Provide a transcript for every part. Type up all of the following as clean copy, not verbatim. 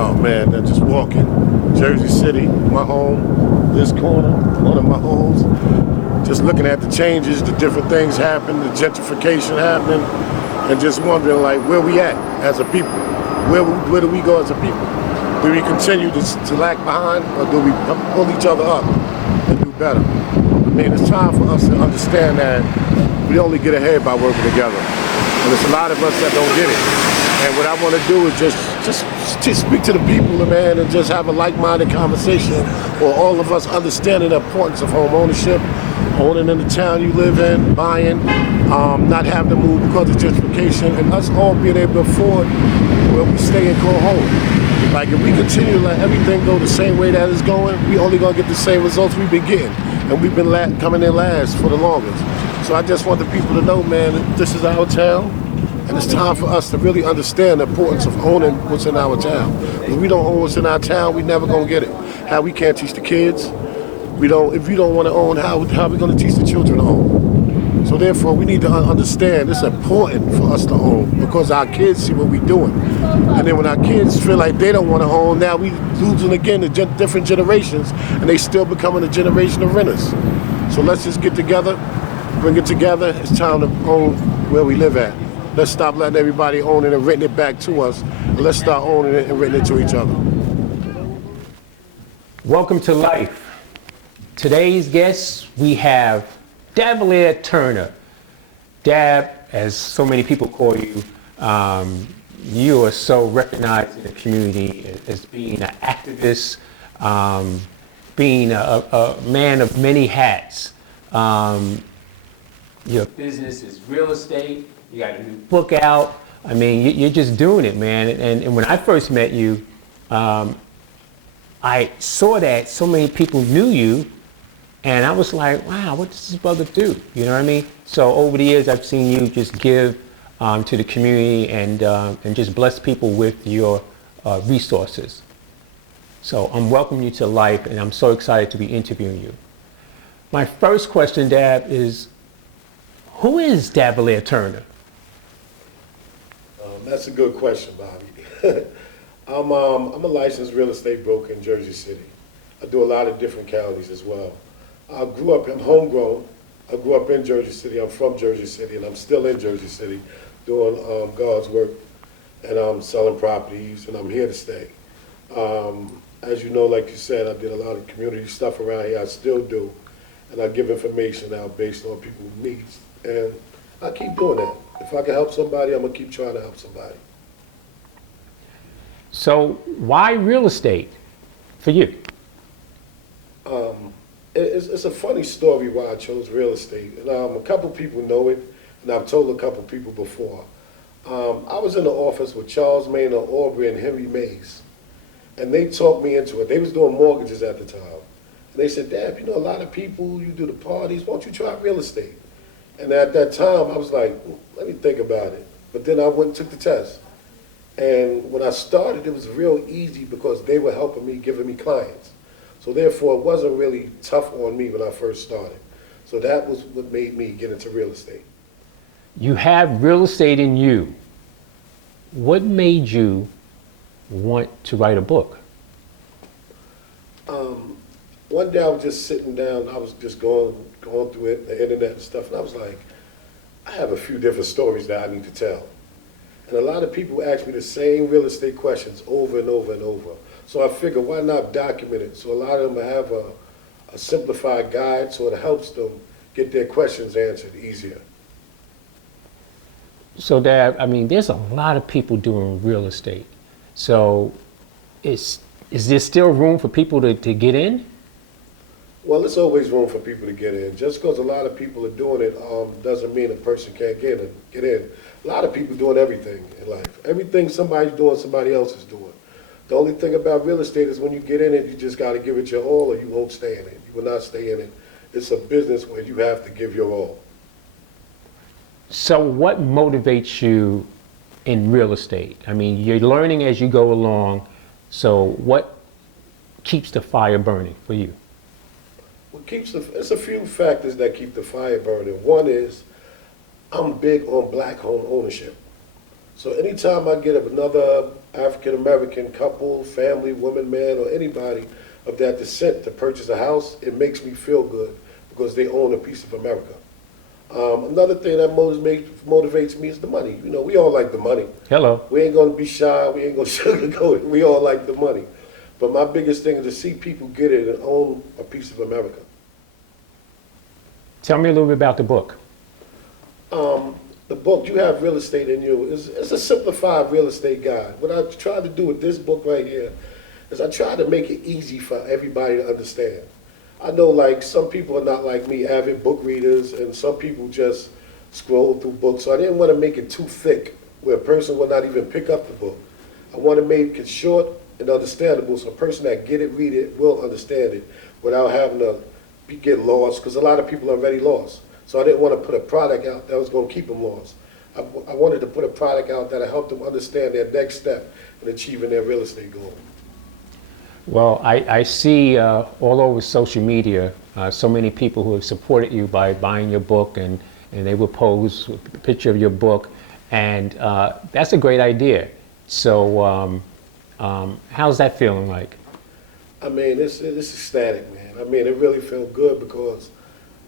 Oh man, they're just walking. Jersey City, my home, this corner, one of my homes. Just looking at the changes, the different things happening, the gentrification happening, and just wondering like where we at as a people. Where do we go as a people? Do we continue to lag behind, or do we pull each other up and do better? I mean, it's time for us to understand that we only get ahead by working together. And there's a lot of us that don't get it. And what I want to do is just speak to the people, man, and just have a like-minded conversation, or all of us understanding the importance of home ownership, owning in the town you live in, buying, not having to move because of gentrification, and us all being able to afford where we stay and call home. Like, if we continue to let everything go the same way that it's going, we only gonna get the same results we've been getting, and we've been coming in last for the longest. So I just want the people to know, man, that this is our town. And it's time for us to really understand the importance of owning what's in our town. If we don't own what's in our town, we never gonna get it. How we can't teach the kids. If you don't want to own, how are we gonna teach the children to own? So therefore, we need to understand it's important for us to own because our kids see what we're doing. And then when our kids feel like they don't want to own, now we losing again the different generations, and they still becoming a generation of renters. So let's just get together, bring it together. It's time to own where we live at. Let's stop letting everybody own it and renting it back to us. And let's start owning it and renting it to each other. Welcome to Life. Today's guests, we have Davielier Turner. Dab, as so many people call you, you are so recognized in the community as being an activist, being a man of many hats. Your business is real estate. You got a new book out. I mean, you're just doing it, man. And when I first met you, I saw that so many people knew you, and I was like, wow, what does this brother do? You know what I mean? So over the years, I've seen you just give to the community and just bless people with your resources. So I'm welcoming you to Life, and I'm so excited to be interviewing you. My first question, Dab, is who is Davielier Turner? That's a good question, Bobby. I'm a licensed real estate broker in Jersey City. I do a lot of different counties as well. I'm homegrown. I grew up in Jersey City. I'm from Jersey City, and I'm still in Jersey City doing God's work, and I'm selling properties, and I'm here to stay. As you know, like you said, I did a lot of community stuff around here. I still do, and I give information out based on people's needs, and I keep doing that. If I can help somebody, I'm gonna keep trying to help somebody. So why real estate for you? It's a funny story why I chose real estate. And, a couple people know it, and I've told a couple people before. I was in the office with Charles Maynard Aubrey and Henry Mays, and they talked me into it. They was doing mortgages at the time. And they said, Dad, you know a lot of people, you do the parties, why don't you try real estate? And at that time, I was like, let me think about it. But then I went and took the test. And when I started, it was real easy because they were helping me, giving me clients. So therefore, it wasn't really tough on me when I first started. So that was what made me get into real estate. You have real estate in you. What made you want to write a book? One day I was just sitting down, I was just going through it, the internet and stuff, and I was like, I have a few different stories that I need to tell. And a lot of people ask me the same real estate questions over and over and over. So I figured, why not document it? So a lot of them have a simplified guide so it helps them get their questions answered easier. So Dad, I mean, there's a lot of people doing real estate. So is there still room for people to get in? Well, there's always room for people to get in. Just because a lot of people are doing it doesn't mean a person can't get in. A lot of people doing everything in life. Everything somebody's doing, somebody else is doing. The only thing about real estate is when you get in it, you just got to give it your all or you won't stay in it. You will not stay in it. It's a business where you have to give your all. So what motivates you in real estate? I mean, you're learning as you go along. So what keeps the fire burning for you? It's a few factors that keep the fire burning. One is I'm big on black home ownership. So anytime I get another African American couple, family, woman, man, or anybody of that descent to purchase a house, it makes me feel good because they own a piece of America. Another thing that motivates me is the money. You know, we all like the money. Hello. We ain't gonna be shy. We ain't gonna sugarcoat it. We all like the money. But my biggest thing is to see people get it and own a piece of America. Tell me a little bit about the book. The book, You Have Real Estate in You, is a simplified real estate guide. What I tried to do with this book right here is I tried to make it easy for everybody to understand. I know like some people are not like me, avid book readers, and some people just scroll through books. So I didn't want to make it too thick where a person will not even pick up the book. I want to make it short and understandable so a person that get it, read it, will understand it without having to get lost, because a lot of people are already lost. So I didn't want to put a product out that was going to keep them lost. I wanted to put a product out that helped them understand their next step in achieving their real estate goal. Well, I see all over social media so many people who have supported you by buying your book, and they will post a picture of your book, and that's a great idea. So how's that feeling like? I mean, it's ecstatic, man. I mean, it really felt good because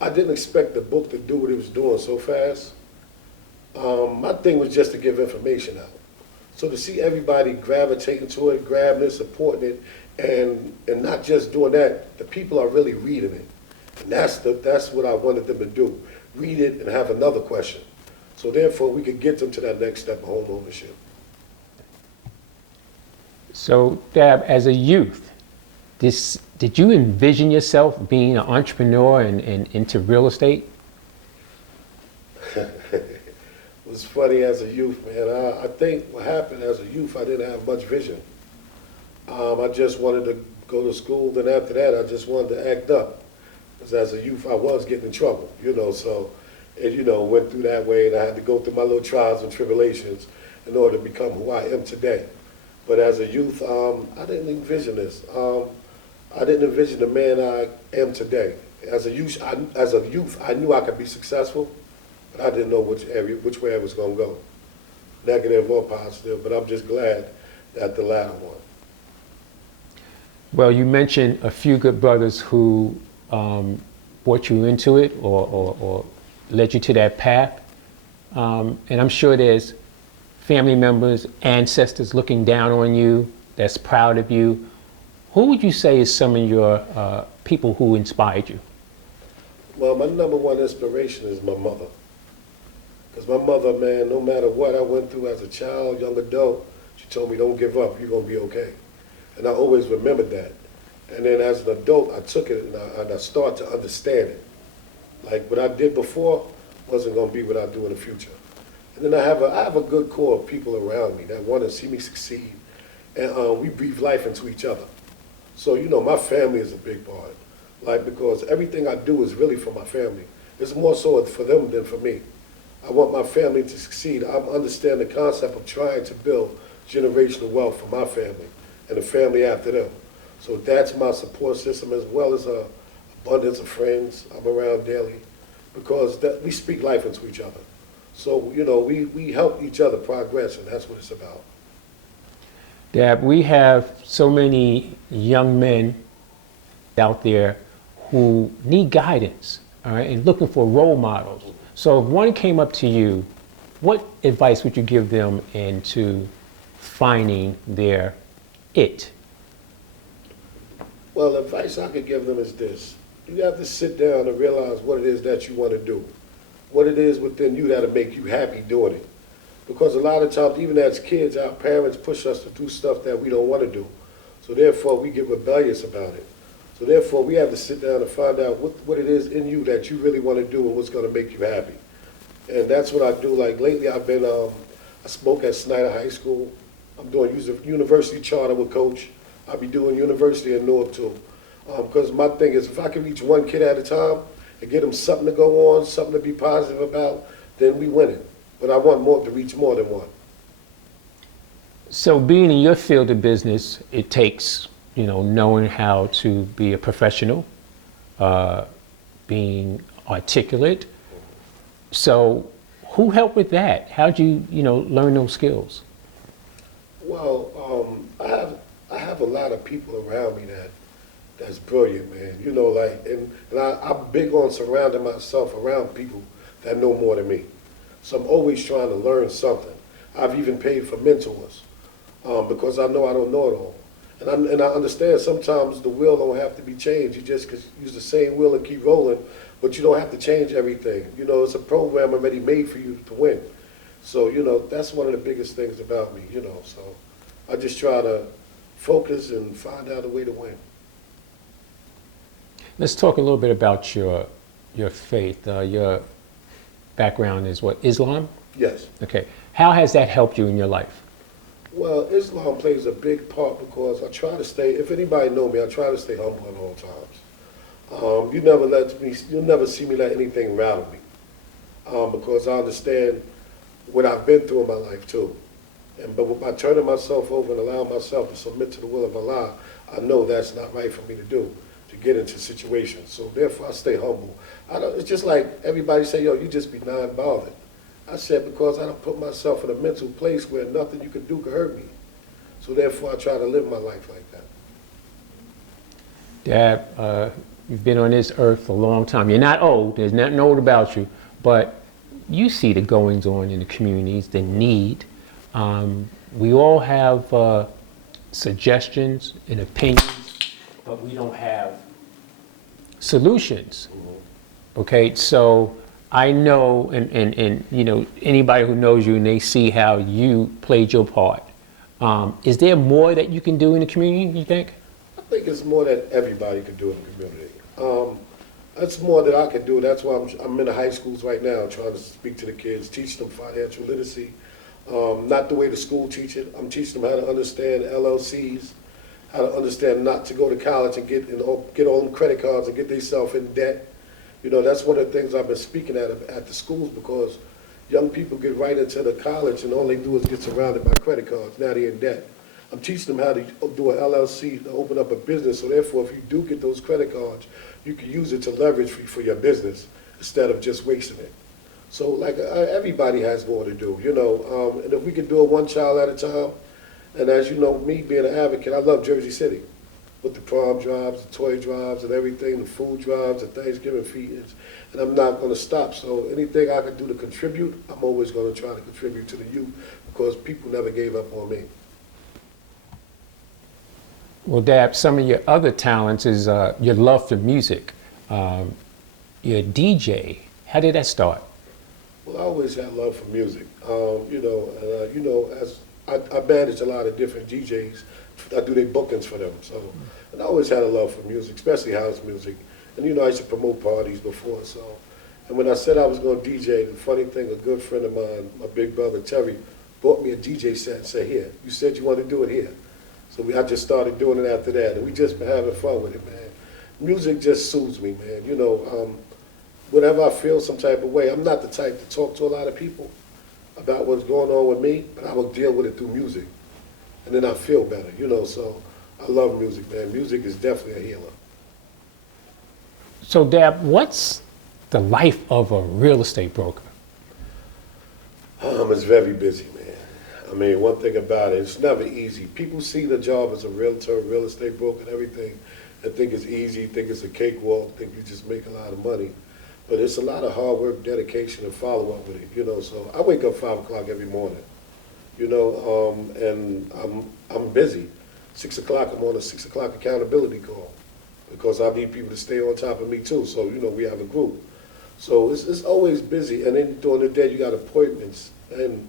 I didn't expect the book to do what it was doing so fast. My thing was just to give information out. So to see everybody gravitating to it, grabbing it, supporting it, and not just doing that, the people are really reading it. And that's what I wanted them to do. Read it and have another question. So therefore, we could get them to that next step of home ownership. So, Dab, as a youth, did you envision yourself being an entrepreneur and into real estate? It was funny as a youth, man. I think what happened as a youth, I didn't have much vision. I just wanted to go to school, then after that, I just wanted to act up. Because as a youth, I was getting in trouble, so it, went through that way, and I had to go through my little trials and tribulations in order to become who I am today. But as a youth, I didn't envision this. I didn't envision the man I am today. As a youth, I knew I could be successful, but I didn't know which way I was going to go, negative or positive. But I'm just glad that the latter one. Well, you mentioned a few good brothers who brought you into it or led you to that path. And I'm sure there's family members, ancestors looking down on you, that's proud of you. Who would you say is some of your people who inspired you? Well, my number one inspiration is my mother. Because my mother, man, no matter what I went through as a child, young adult, she told me, don't give up, you're going to be okay. And I always remembered that. And then as an adult, I took it and I started to understand it. Like what I did before wasn't going to be what I do in the future. And then I have a good core of people around me that want to see me succeed. And we breathe life into each other. So, my family is a big part. Like, because everything I do is really for my family. It's more so for them than for me. I want my family to succeed. I understand the concept of trying to build generational wealth for my family and the family after them. So that's my support system, as well as an abundance of friends I'm around daily, because we speak life into each other. So, we help each other progress, and that's what it's about. Dab, we have so many young men out there who need guidance, all right, and looking for role models. So if one came up to you, what advice would you give them into finding their it? Well, the advice I could give them is this. You have to sit down and realize what it is that you want to do, what it is within you that'll make you happy doing it. Because a lot of times, even as kids, our parents push us to do stuff that we don't want to do. So therefore, we get rebellious about it. So therefore, we have to sit down and find out what it is in you that you really want to do and what's going to make you happy. And that's what I do. Like lately, I've been, I spoke at Snyder High School. I'm doing university charter with Coach. I'll be doing university in North too. Because my thing is, if I can reach one kid at a time and get them something to go on, something to be positive about, then we win it. But I want to reach more than one. So being in your field of business, it takes, knowing how to be a professional, being articulate. So Who helped with that? How'd you, learn those skills? Well, I have a lot of people around me that's brilliant, man. I'm big on surrounding myself around people that know more than me. So I'm always trying to learn something. I've even paid for mentors because I know I don't know it all. And I understand sometimes the wheel don't have to be changed. You just can use the same wheel and keep rolling, but you don't have to change everything. It's a program already made for you to win. So, that's one of the biggest things about me, So I just try to focus and find out a way to win. Let's talk a little bit about your faith. Your background is what, Islam? Yes. Okay. How has that helped you in your life? Well, Islam plays a big part because I try to stay, if anybody know me, I try to stay humble at all times. You'll never see me let anything rattle me because I understand what I've been through in my life too. But by turning myself over and allowing myself to submit to the will of Allah, I know that's not right for me to do, to get into situations. So therefore I stay humble. It's just like everybody say, yo, you just be non-bothered. I said, because I don't put myself in a mental place where nothing you can do can hurt me. So therefore I try to live my life like that. Dad, you've been on this earth for a long time. You're not old, there's nothing old about you, but you see the goings on in the communities, the need. We all have suggestions and opinions, but we don't have solutions. Okay, so I know, and anybody who knows you and they see how you played your part. Is there more that you can do in the community, you think? I think it's more that everybody can do in the community. That's more that I can do. That's why I'm in the high schools right now trying to speak to the kids, teach them financial literacy. Not the way the school teach it. I'm teaching them how to understand LLCs, how to understand not to go to college and get all them credit cards and get themselves in debt. That's one of the things I've been speaking at the schools because young people get right into the college and all they do is get surrounded by credit cards. Now they're in debt. I'm teaching them how to do an LLC to open up a business. So therefore, if you do get those credit cards, you can use it to leverage for your business instead of just wasting it. So everybody has more to do, and if we could do it one child at a time, and as you know, me being an advocate, I love Jersey City with the prom drives, the toy drives and everything, the food drives, the Thanksgiving feasts, and I'm not going to stop. So anything I can do to contribute, I'm always going to try to contribute to the youth because people never gave up on me. Well, Dab, some of your other talents is your love for music. You're a DJ. How did that start? Well, I always had love for music. As I manage a lot of different DJs, I do their bookings for them. So, and I always had a love for music, especially house music. And I used to promote parties before. So, and when I said I was going to DJ, the funny thing, a good friend of mine, my big brother Terry, bought me a DJ set and said, "Here, you said you wanted to do it here." So I just started doing it after that, and we just been having fun with it, man. Music just soothes me, man. Whenever I feel some type of way, I'm not the type to talk to a lot of people about what's going on with me, but I will deal with it through music. And then I feel better, so I love music, man. Music is definitely a healer. So, Dab, what's the life of a real estate broker? It's very busy, man. I mean, one thing about it, it's never easy. People see the job as a realtor, real estate broker and everything, and think it's easy, think it's a cakewalk, think you just make a lot of money. But it's a lot of hard work, dedication, and follow-up with it, So I wake up 5 o'clock every morning, and I'm busy. 6 o'clock, I'm on a 6 o'clock accountability call because I need people to stay on top of me too. So, we have a group. So it's always busy. And then during the day, you got appointments. And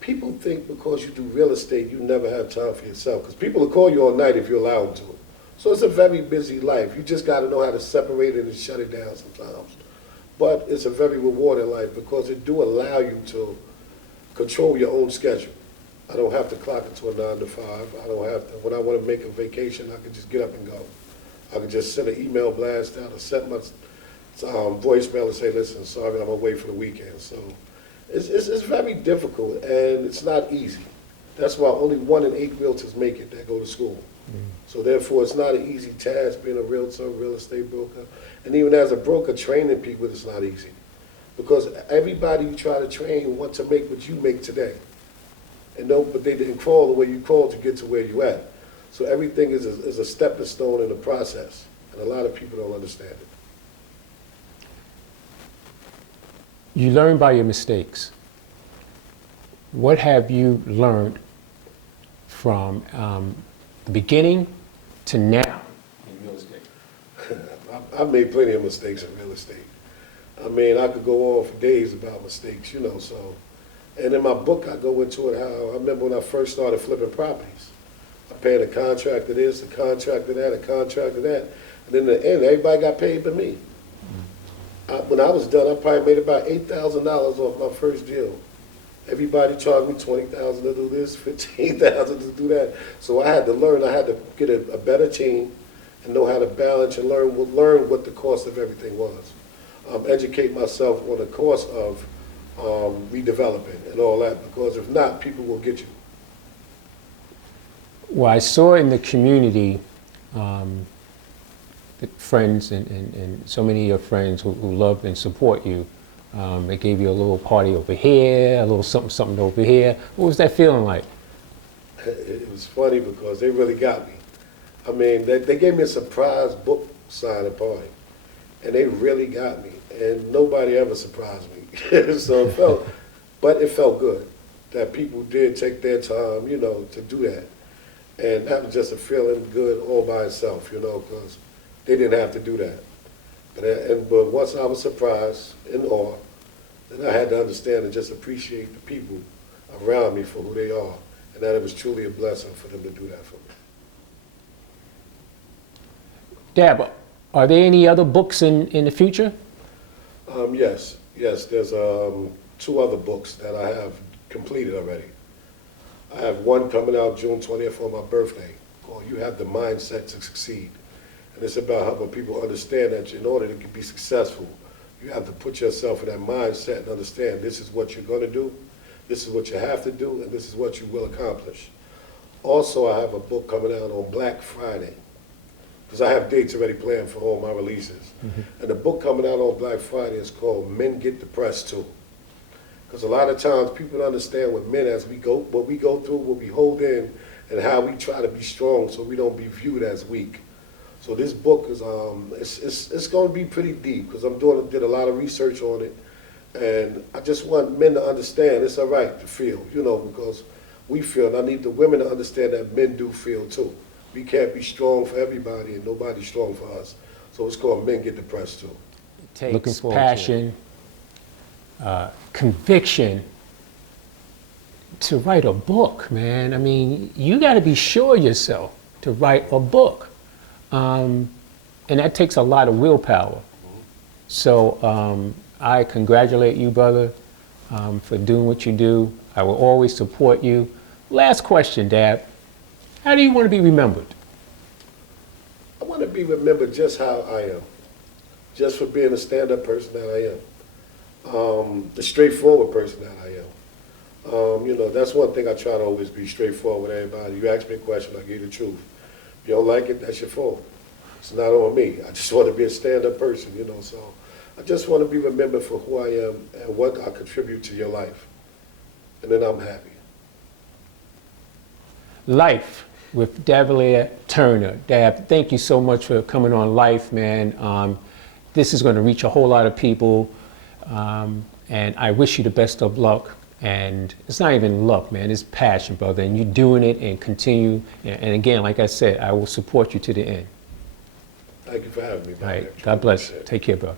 people think because you do real estate, you never have time for yourself. Because people will call you all night if you allow them to. So it's a very busy life. You just got to know how to separate it and shut it down sometimes. But it's a very rewarding life because it do allow you to control your own schedule. I don't have to clock into a 9 to 5. I don't have to, when I want to make a vacation, I can just get up and go. I can just send an email blast out or set my voicemail and say, listen, sorry, I'm away for the weekend. So it's very difficult and it's not easy. That's why only 1 in 8 realtors make it that go to school. So therefore, it's not an easy task being a realtor, real estate broker. And even as a broker, training people, it's not easy. Because everybody you try to train want to make what you make today. And no, but they didn't crawl the way you crawled to get to where you at. So everything is a stepping stone in the process. And a lot of people don't understand it. You learn by your mistakes. What have you learned from the beginning to now in real estate? I've made plenty of mistakes in real estate. I mean, I could go on for days about mistakes, you know, so. And in my book, I go into it how, I remember when I first started flipping properties. I paid a contractor this, a contractor that, a contractor that. And in the end, everybody got paid but me. When I was done, I probably made about $8,000 off my first deal. Everybody charged me $20,000 to do this, $15,000 to do that. So I had to learn, I had to get a better team and know how to balance and learn what the cost of everything was. Educate myself on the cost of redeveloping and all that, because if not, people will get you. Well, I saw in the community the friends and so many of your friends who love and support you. They gave you a little party over here, a little something over here. What was that feeling like? It was funny because they really got me. I mean, they gave me a surprise book signing party, and they really got me. And nobody ever surprised me. So it felt good that people did take their time, you know, to do that. And that was just a feeling good all by itself, you know, because they didn't have to do that. But once I was surprised, in awe, then I had to understand and just appreciate the people around me for who they are, and that it was truly a blessing for them to do that for me. Dab, are there any other books in the future? Yes, there's 2 other books that I have completed already. I have one coming out June 20th on my birthday called You Have the Mindset to Succeed. And it's about helping people understand that in order to be successful, you have to put yourself in that mindset and understand this is what you're going to do, this is what you have to do, and this is what you will accomplish. Also, I have a book coming out on Black Friday, because I have dates already planned for all my releases. Mm-hmm. And the book coming out on Black Friday is called Men Get Depressed Too. Because a lot of times people don't understand what men, what we go through, what we hold in, and how we try to be strong so we don't be viewed as weak. So this book is it's going to be pretty deep, because did a lot of research on it, and I just want men to understand it's all right to feel, you know, because we feel, and I need the women to understand that men do feel too. We can't be strong for everybody, and nobody's strong for us. So it's called Men Get Depressed Too. It takes passion, conviction to write a book, man. I mean, you got to be sure of yourself to write a book. And that takes a lot of willpower. So I congratulate you, brother, for doing what you do. I will always support you. Last question, Dab. How do you want to be remembered? I want to be remembered just how I am. Just for being a stand-up person that I am. The straightforward person that I am. You know, that's one thing I try to always be straightforward with everybody. You ask me a question, I give you the truth. If you don't like it, that's your fault. It's not on me. I just want to be a stand-up person, you know, so I just want to be remembered for who I am and what I contribute to your life. And then I'm happy. Life with Davielier Turner. Dab, thank you so much for coming on Life, man. This is going to reach a whole lot of people, and I wish you the best of luck. And it's not even luck, man, it's passion, brother, and you're doing it and continue. And again, like I said, I will support you to the end. Thank you for having me. All right, God bless. Take care, bro.